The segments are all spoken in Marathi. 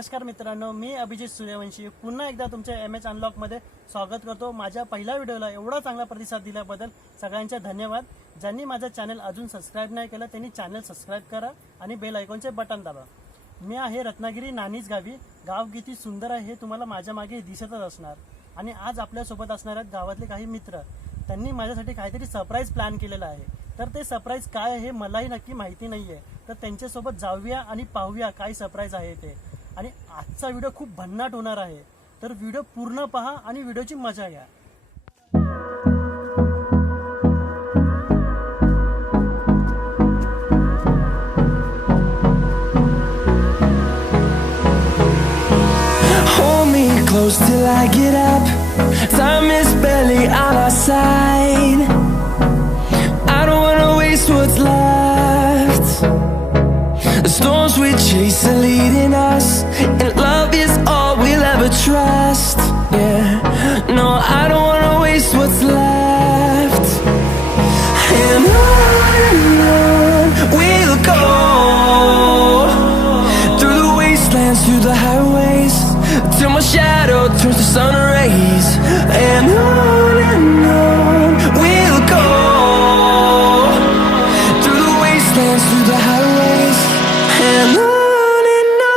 नमस्कार मित्रांनो, मी अभिजित सूर्यवंशी पुन्हा एकदा तुमच्या एमएच अनलॉकमध्ये स्वागत करतो। माझ्या पहिल्या व्हिडिओला एवढा चांगला प्रतिसाद दिल्याबद्दल सगळ्यांचे धन्यवाद। ज्यांनी माझं चॅनल अजून सबस्क्राइब नाही केलं त्यांनी चॅनल सबस्क्राइब करा आणि बेल आयकॉनचे बटन दाबा। मी आहे रत्नागिरी नानीज गावी। गाव किती सुंदर आहे हे तुम्हाला माझ्या मागे दिसतच असणार। आणि आज आपल्यासोबत असणार आहेत गावातले काही मित्र। त्यांनी माझ्यासाठी काहीतरी सरप्राईज प्लॅन केलेला आहे। तर ते सरप्राईज काय आहे मलाही नक्की माहिती नाहीये। तर त्यांच्यासोबत जाऊया आणि पाहूया काय सरप्राईज आहे ते। आणि आजचा व्हिडिओ खूप भन्नाट होणार आहे। तर व्हिडिओ पूर्ण पहा आणि व्हिडिओची मजा घ्या। Hold me close till I get up. Time is barely on our side. I don't wanna waste what's left. The storms we chase are leading us, and love is all we'll ever trust. Yeah, no, I don't wanna waste what's left. And on we'll go, through the wastelands, through the highways, till my shadow turns to sun rays. And on we'll go, through the wastelands, through the highways, and on we'll go.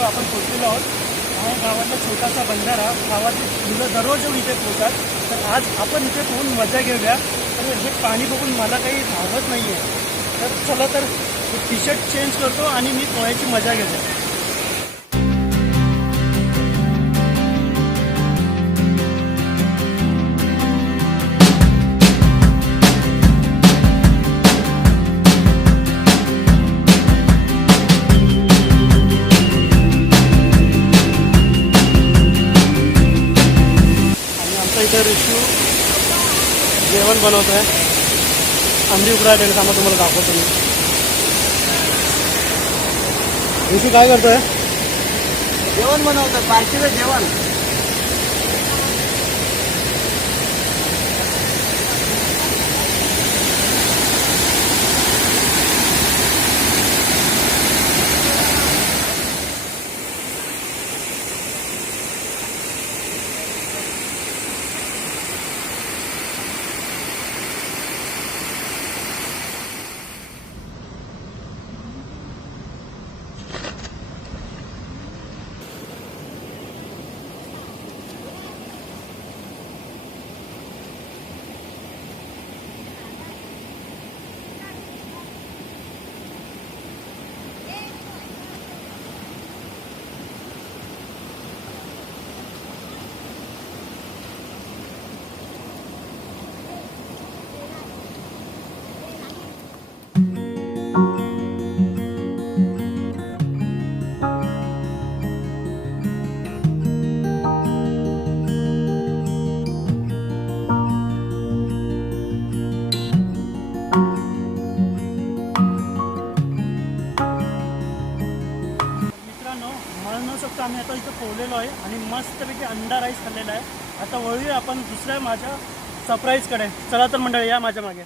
आपण पोहोचलेलो आहोत आणि गावातला छोटासा बंधारा। गावातील मुलं दररोज इथे पोहतात। तर आज आपण इथे पोहून मजा घेऊया। तर हे पाणी बघून मला काही धावत नाही आहे। तर चला तर टी शर्ट चेंज करतो आणि मी पोहायची मजा घेतो। इधर ऋषू जेवण बनवत आहे। अंडी उकडायला त्यामुळे तुम्हाला दाखवतो मी। ऋषू काय करतोय? जेवण बनवतोय, पार्टीचं जेवण। आम्ही आता इथं पोहलेलो आहे आणि मस्तपैकी अंडा राईस खाल्लेला आहे। आता वळूया आपण दुसऱ्या माझ्या सरप्राईजकडे। चला तर मंडळी या माझ्या मागे।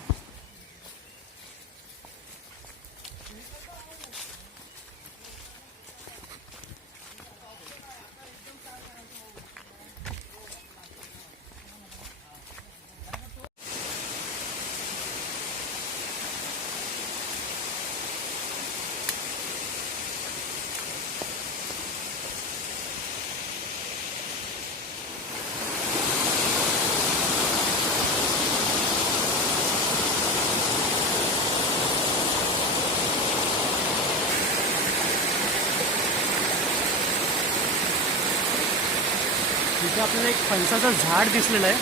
इथे आपल्याला एक फणसाचं झाड दिसलेलं आहे.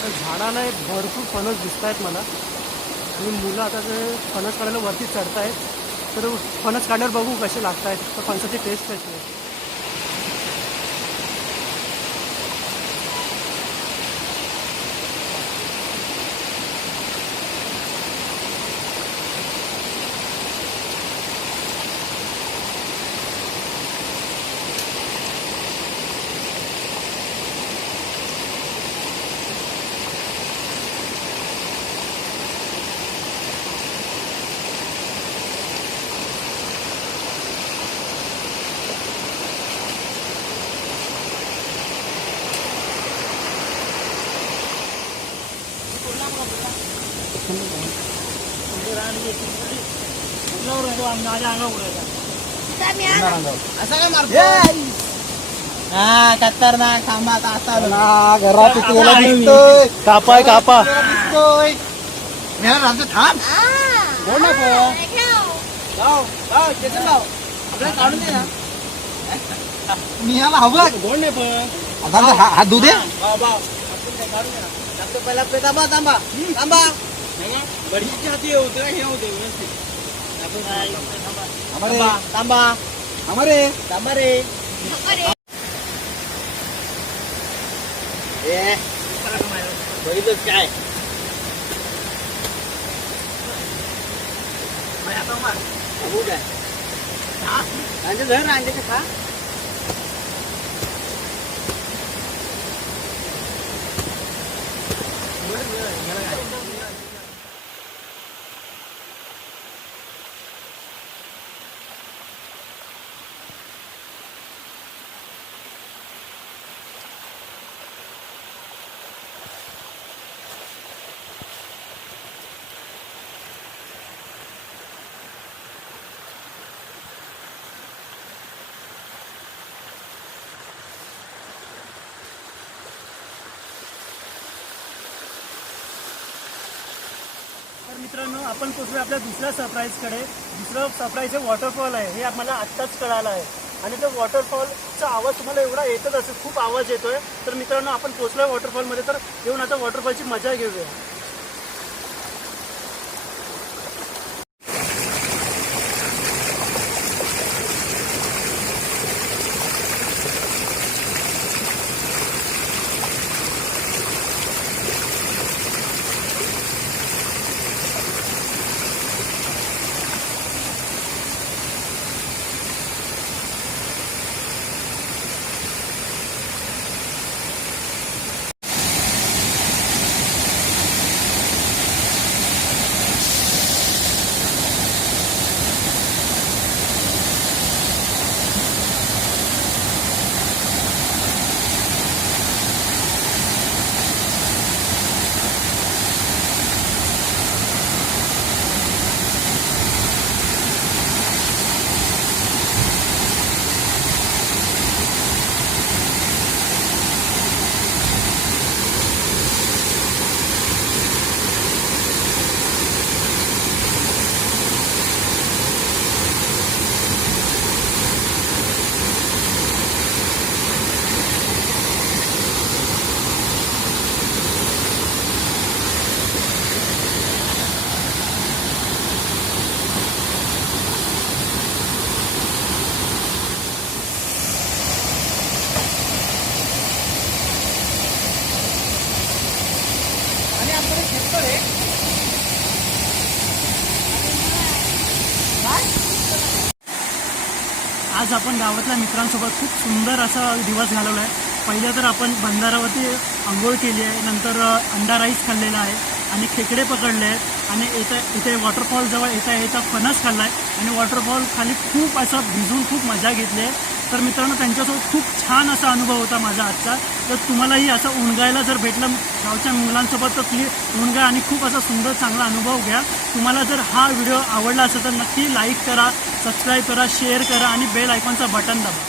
त्या झाडाला एक भरपूर फणस दिसत आहेत मला आणि मुलं आता ते फणस काढायला वरती चढत आहेत. तर फणस काढल्यावर बघू कसे लागत आहेत, तर फणसाची टेस्ट कशी आहे. असं काय मारतो? हा खतरनाक. थांबा आता घरात दिसतोय. कापा कापा दिसतोय. रामचं थांब. बोल ना लाव केसन लाव. आपल्याला काढून दे ना. मी ह्याला हवं गोड नाही पण आता हात धुऊ दे. काढून दे ना. पहिला थांबा थांबा थांबा. बडीची हाती होते हे होते व्यवस्थित. थांबा अमरे थांबा रे. बघितलंच काय काय धर अंड्याचे खा. तर मित्रांनो, आपण पोहोचलो आपल्या दुसऱ्या सरप्राईजकडे. दुसरं सरप्राईज हे वॉटरफॉल आहे. हे आम्हाला आत्ताच कळालं आहे आणि त्या वॉटरफॉलचा आवाज तुम्हाला एवढा येतच असेल, खूप आवाज येतोय. तर मित्रांनो, आपण पोहोचलोय वॉटरफॉलमध्ये, तर येऊन आता वॉटरफॉलची मजा घेऊया. आज आपण गावातल्या मित्रांसोबत खूप सुंदर असा दिवस घालवला आहे. पहिलं तर आपण बंधारावरती आंघोळ केली आहे, नंतर अंडा राईस खाल्लेला आहे आणि खेकडे पकडले आहेत आणि इथे वॉटरफॉल जवळ येता फणस खाल्ला आहे आणि वॉटरफॉल खाली खूप असं भिजून खूप मजा घेतली आहे. तर मित्रांनो, त्यांच्यासोबत खूप छान असा अनुभव होता माझा आजचा. तर तुम्हालाही असं उणगायला जर भेटलं गावच्या मुलांसोबत तर प्लीज उणगा आणि खूप असा सुंदर चांगला अनुभव घ्या. तुम्हाला जर हा व्हिडिओ आवडला असेल तर नक्की लाईक करा, सबस्क्राईब करा, शेअर करा आणि बेल आयकॉनचा बटन दाबा.